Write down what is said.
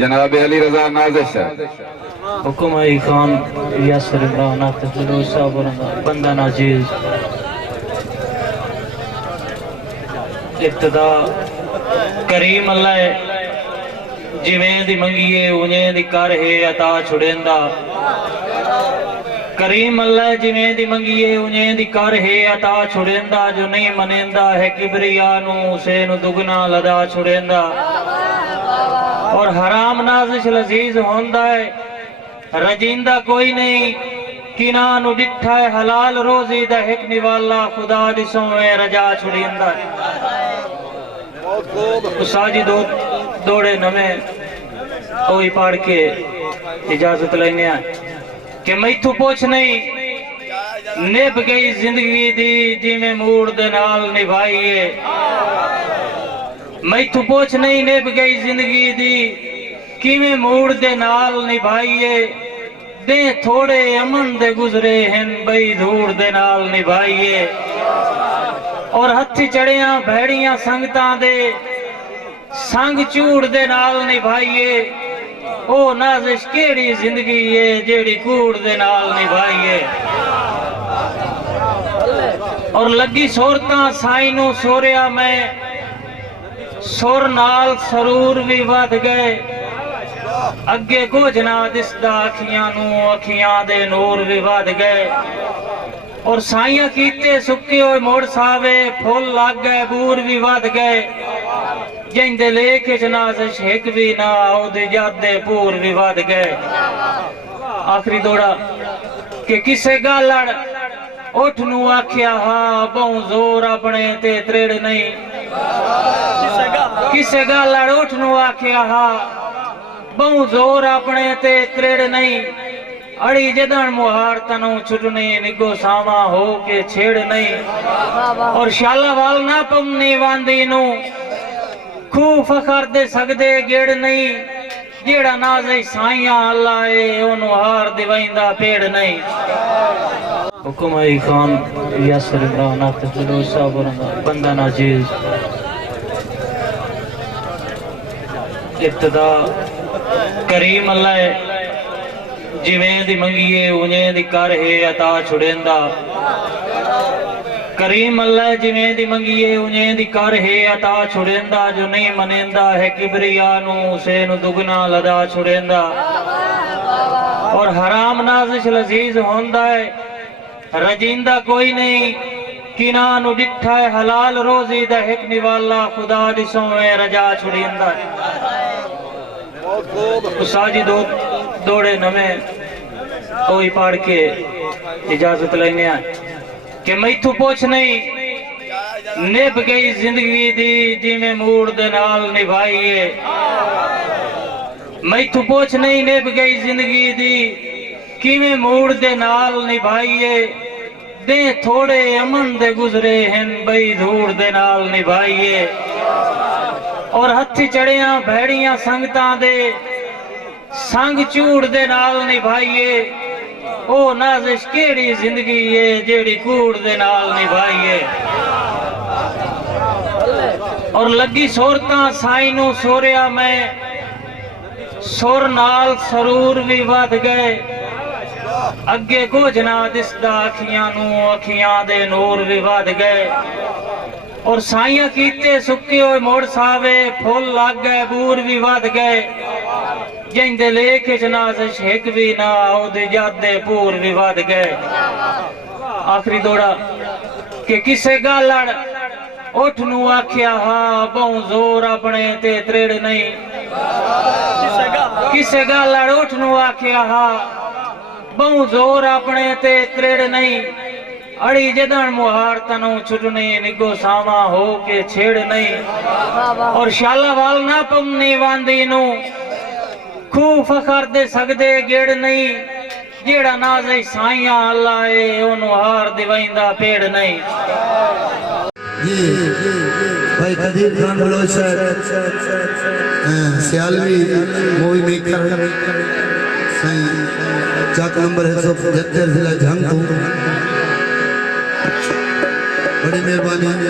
جناب علی رضا نازش حکم ای خان یاسر عمران تجلو صاحب بندہ ناجیز ابتدا کریم اللہ جویں دی منگیے انہیں دی کر ہے عطا چھڑیندا کریم اللہ جویں دی منگیے انہیں دی کر ہے عطا چھڑیندا جو نہیں منیندا ہے کبریا نو اسے نو دگنا لدا چھڑیندا اور حرام نازش لذیذ ہوندا ہے رجیندہ کوئی نہیں کنانو ڈٹھا ہے حلال روزی دا ایک نوالا خدا دسوں میں رجا چھڑیندا ساجی دوڑے نمیں کوئی پاڑ کے اجازت لینے آئے کہ میں تو پوچھ نہیں نب گئی زندگی دی جی میں موڑ دے نال نبھائیے میں تو پوچھ نہیں نب گئی زندگی دی کی میں موڑ دے نال نبھائیے دے تھوڑے امن دے گزرے ہن بھئی دھوڑ دے نال نبھائیے اور ہتھی چڑیاں بھیڑیاں سنگتاں دے سنگ چوڑ دے نال نبھائیے او نازش کیڑی زندگی ہے جیڑی کوڑ دے نال نبھائیے اور لگی سورتاں سائنوں سوریا میں سور نال سرور بھی ود گئے اگے کچھ نہ دسدا اکھیاں نو اکھیاں دے نور بھی ود گئے اور سائیاں کیتے سکے ہوئے موڑ ساوے پھول لگ گئے بور بھی ود گئے جن دے لے کے جنازش ایک بھی نہ او دے جاد دے پور بھی ود گئے آخری دوڑا کہ کسے گالڑ اٹھ نو آکھیا ہاں بہوں زور اپنے تے تریڑ نہیں کسے گالڑ اٹھ نو آکھیا ہاں بہوں زور اپنے تے تریڑ نہیں اڑی جدن مہار تنوں چھٹنے نگو ساما ہو کے چھیڑ نہیں اور شالا وال نہ پمنی واندی نو کھو فخر دے سگدے گیڑ نہیں جیڑا نازے سائیاں اللہ اے انو ہار دیوائندہ پیڑ نہیں حکم ای خان یاسر عمران تجلو صاحب بندہ ناجیز ابتدا کریم اللہ جویں دی منگیے انہیں دی کر ہے عطا چھڑیندا کریم اللہ جویں دی منگیے انہیں دی کر ہے عطا چھڑیندا جو نہیں منیندا ہے کبریا نو اسے نو دگنا لدا چھڑیندا اور حرام نازش لذیذ ہوندا ہے رجیندہ کوئی نہیں کنانو ڈٹھا ہے حلال روزی دا ایک نوالا خدا دسوں میں رجا چھڑیندا ساجی دوڑے نمیں کوئی پاڑ کے اجازت لینے آئے کہ میں تو پوچھ نہیں نب گئی زندگی دی جی میں موڑ دے نال نبھائیے میں تو پوچھ نہیں نب گئی زندگی دی کی میں موڑ دے نال نبھائیے دے تھوڑے امن دے گزرے ہن بھئی دھوڑ دے نال نبھائیے اور ہتھی چڑیاں بھیڑیاں سنگتاں دے سنگ چوڑ دے نال نبھائیے او نازش کیڑی زندگی ہے جیڑی کوڑ دے نال نبھائیے اور لگی سورتاں سائنوں سوریا میں سور نال سرور بھی ود گئے اگے کچھ نہ دسدا اکھیاں نو اکھیاں دے نور بھی ود گئے اور سائیاں کیتے سکے ہوئے موڑ ساوے پھول لگ گئے بور بھی ود گئے جن دے لے کے جنازش ایک بھی نہ او دے جاد دے پور بھی ود گئے آخری دوڑا کہ کسے گالڑ اٹھ نو آکھیا ہاں بہوں زور اپنے تے تریڑ نہیں کسے گالڑ اٹھ نو آکھیا ہاں بہوں زور اپنے تے تریڑ نہیں اڑی جدن مہار تنوں چھٹنے نگو ساما ہو کے چھیڑ نہیں اور شالا وال نہ پمنی واندی نو کھو فخر دے سگدے گیڑ نہیں جیڑا نازے سائیاں اللہ اے انو ہار دیوائندہ پیڑ نہیں بھائی قدیر خان بلوچ سیالوی مووی میکر چاک نمبر ہے 175 ضلع جھنگ بڑی مہربانی